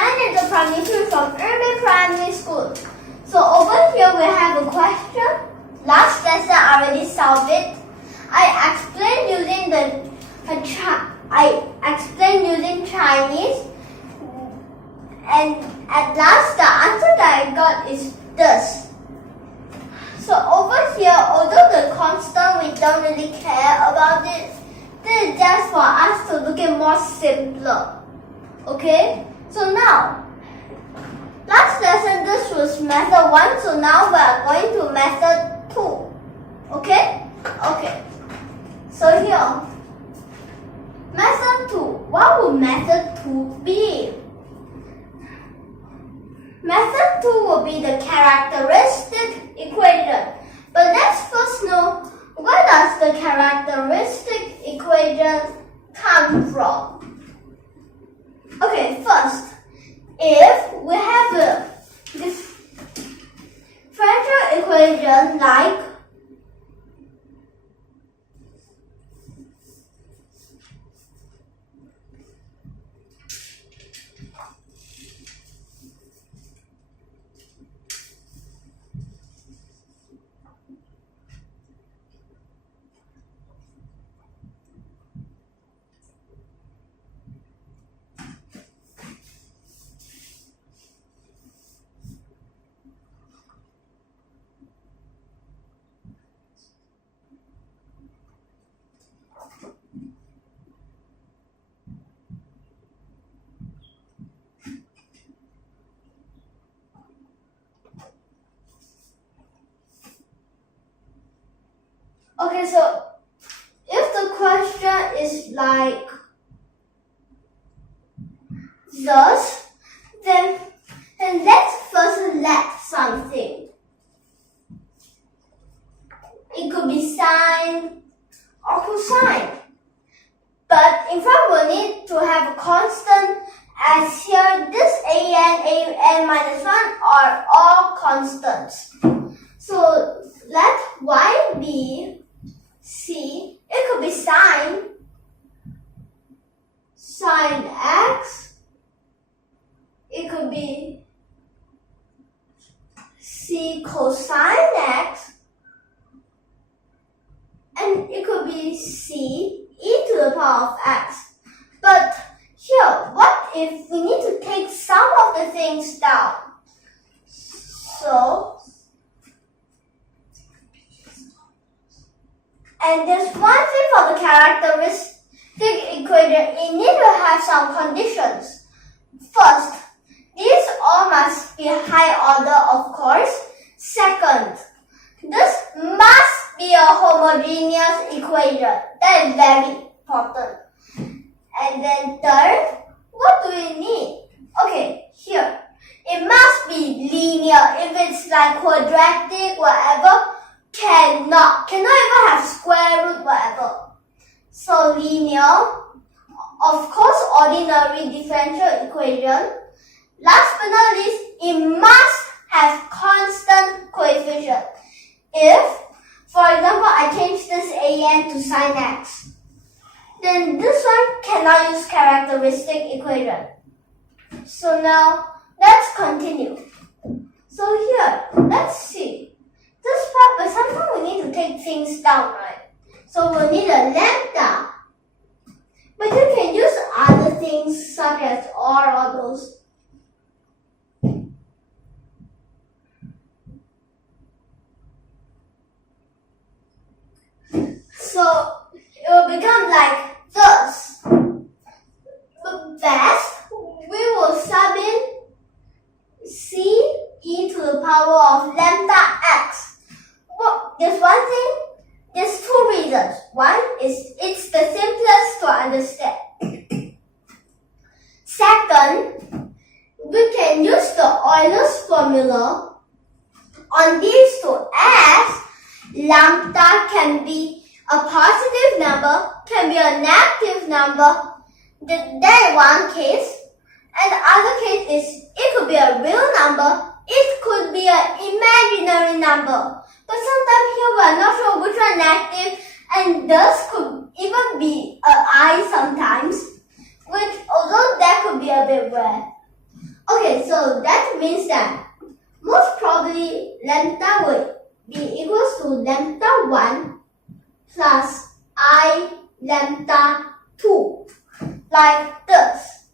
name is Primary from YUMIN Primary School. So over here we have a question. Last lesson I already solved it. I explained using Chinese, and at last the answer that I got is this. So over here, although the constant we don't really care about it, this is just for us to look at more simpler. Okay? So now, last lesson this was method 1, so now we are going to method 2. Okay? Okay. So here, method 2. What would method 2 be? Method 2 will be the characteristic equation. But let's first know, where does the characteristic equation come from? Okay, first, if we have a differential equation like okay, so if the question is like this, then let's first let something. It could be sine or cosine. But in fact, we need to have a constant, as here this an minus 1 are all constants. So let y be C. It could be sine x. It could be C cosine x. And it could be C e to the power of x. But here, what if we need to take some of the things down? So, and there's one thing for the characteristic equation, it needs to have some conditions. First, these all must be high order, of course. Second, this must be a homogeneous equation. That is very important. And then third, what do we need? Okay, here. It must be linear. If it's like quadratic, whatever, cannot even have square root, whatever. So linear, of course, ordinary differential equation. Last but not least, it must have constant coefficient. If, for example, I change this an to sine x, then this one cannot use characteristic equation. So now, let's continue. So here, let's see. This part, but sometimes we need to take things down, right? So we'll need a lambda. But you can use other things such as r or those. So it will become like this. But best, we will sub in C e to the power of lambda x. Well, there's one thing, there's two reasons. One is it's the simplest to understand. Second, we can use the Euler's formula on these two, as lambda can be a positive number, can be a negative number. That is one case. And the other case is it could be a real number, it could be an imaginary number. But sometimes here we are not sure which one negative, and this could even be an I sometimes, which although that could be a bit rare. Okay, so that means that most probably lambda will be equals to lambda 1 plus I lambda 2, like this.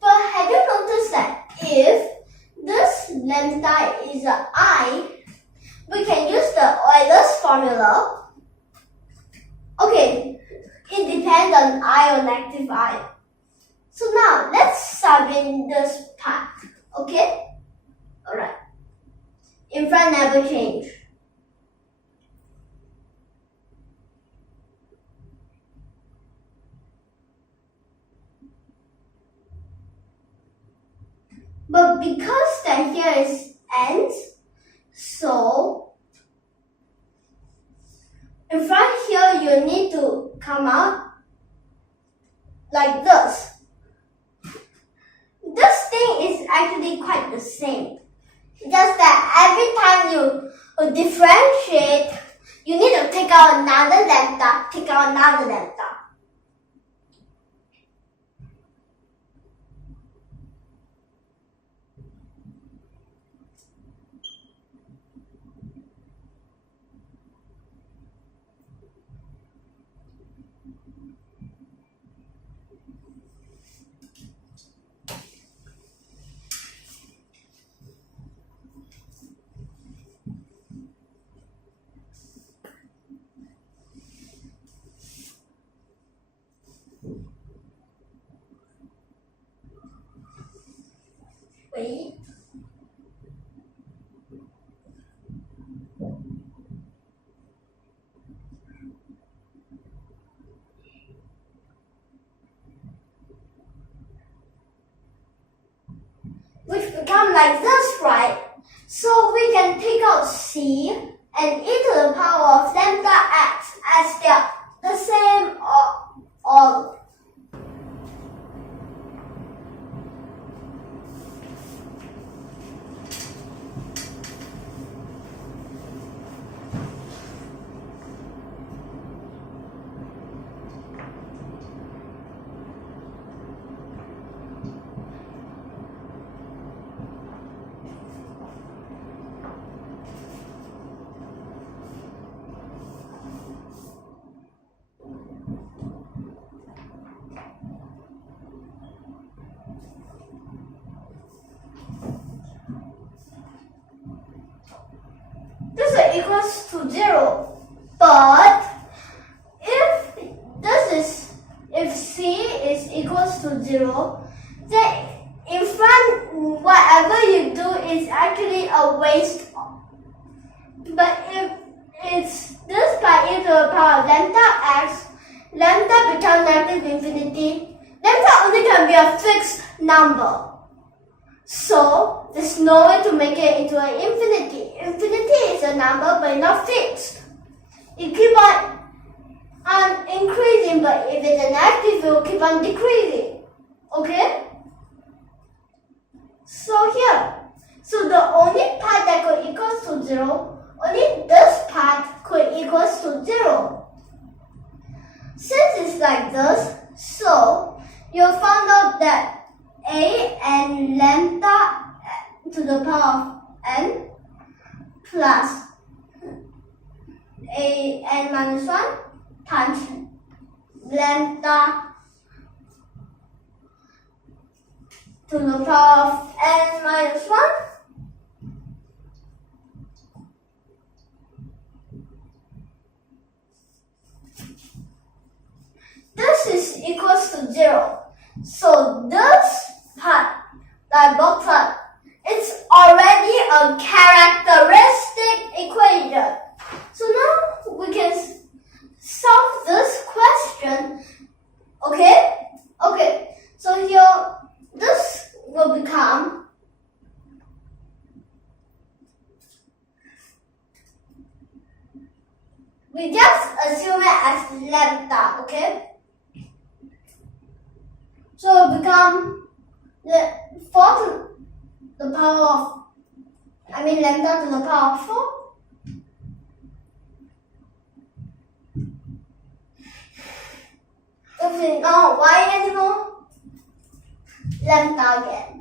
But have you noticed that if this lambda is a I, we can use the Euler's formula. Okay, it depends on I or negative I. So now let's solve in this part. Okay? Alright. In front never change. But because that here is ends, so in front here you need to come out like this. This thing is actually quite the same. Just that every time you differentiate, you need to take out another lambda, take out another lambda. Wait. Which become like this, right? So we can take out C and e to the power of lambda x as they are the same or this is equals to 0. But if C is equals to 0, then in front whatever you do is actually a waste. But if it's this by e to the power of lambda x, lambda becomes negative infinity. Lambda only can be a fixed number. So there's no way to make it into an infinity. Infinity is a number but not fixed. It keep on increasing, but if it's a negative, it will keep on decreasing. Okay? So here, so the only part that could equals to 0, only this part could equals to 0. Since it's like this, so you found out that a and lambda to the power of n plus a n minus 1 times lambda to the power of n minus 1 this is equals to 0. So this part, that box part, it's already a characteristic equation. So now we can solve this question. Okay? Okay. So here, this will become we just assume it as lambda, okay? So it will become the 4 to the power of, lambda to the power of 4. If we know y anymore, lambda again.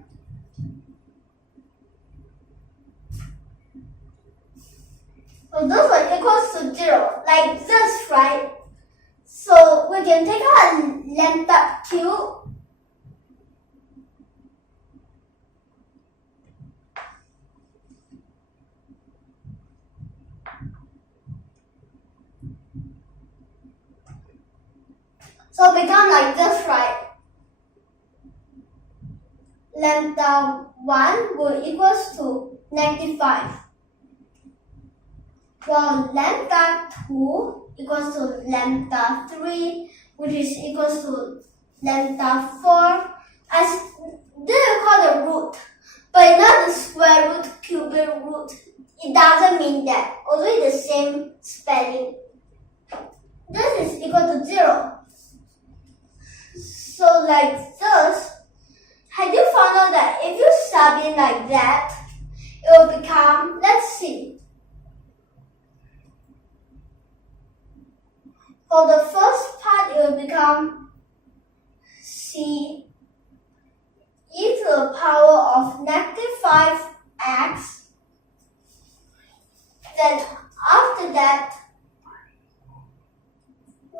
So this one equals to 0, like this, right? So we can take our lambda cube. So become like this, right? Lambda 1 will equals to -5. Well, lambda 2 equals to lambda 3, which is equals to lambda 4. As this is called the root, but not the square root, cubic root. It doesn't mean that, although it's the same spelling. This is equal to 0. So like this, have you found out that if you sub in like that, it will become, let's see. For the first part, it will become C e to the power of -5x. Then after that,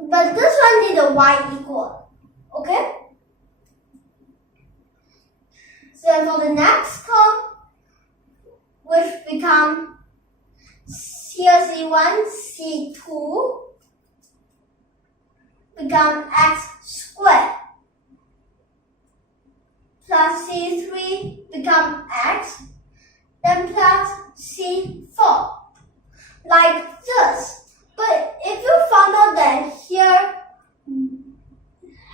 but this one need a y equal. Okay? So for the next term, which become C1, C2, become x squared, plus C3 become x, then plus C4, like this. But if you found out that here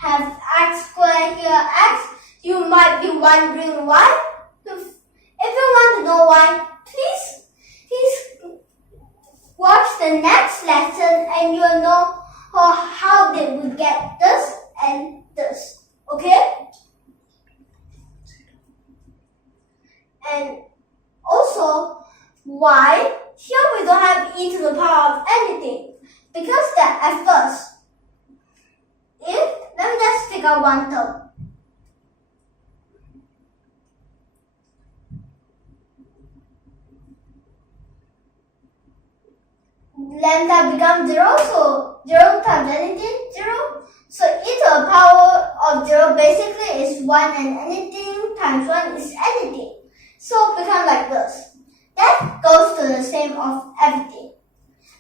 have x squared, here x, you might be wondering why. If you want to know why, please watch the next lesson and you'll know how they will get this and this. Okay? And also, why? Here we don't have e to the power of anything. Because that at first, let me just take out one term. Lambda becomes 0, so 0 times anything, 0. So e to the power of 0 basically is 1 and anything times 1 is anything. So become like this. That goes to the same of everything.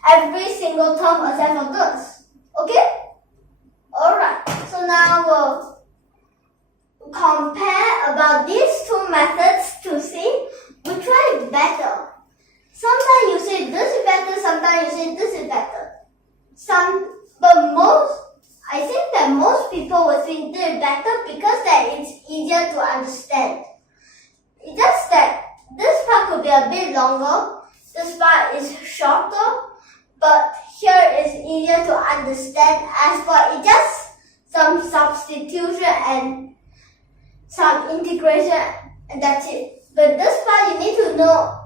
Every single term except for this. Okay? Alright, so now we'll compare about these two methods to see which one is better. Sometimes you say this is better, sometimes you say this is better. I think that most people will think this is better because that it's easier to understand. It's just that this part could be a bit longer, this part is shorter, but here is easier to understand. As for it just some substitution and some integration, and that's it. But this part you need to know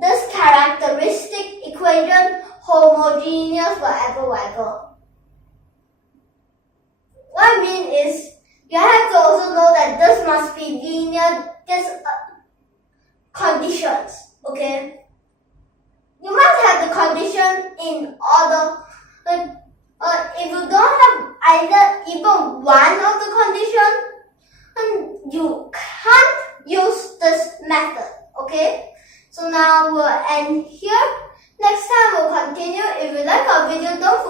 this characteristic equation, homogeneous, whatever. What I mean is, you have to also know that this must be linear, conditions, okay? You must have the condition in order. If you don't have even one of the condition, you can't use this method, okay? So now we'll end here. Next time we'll continue. If you like our video, don't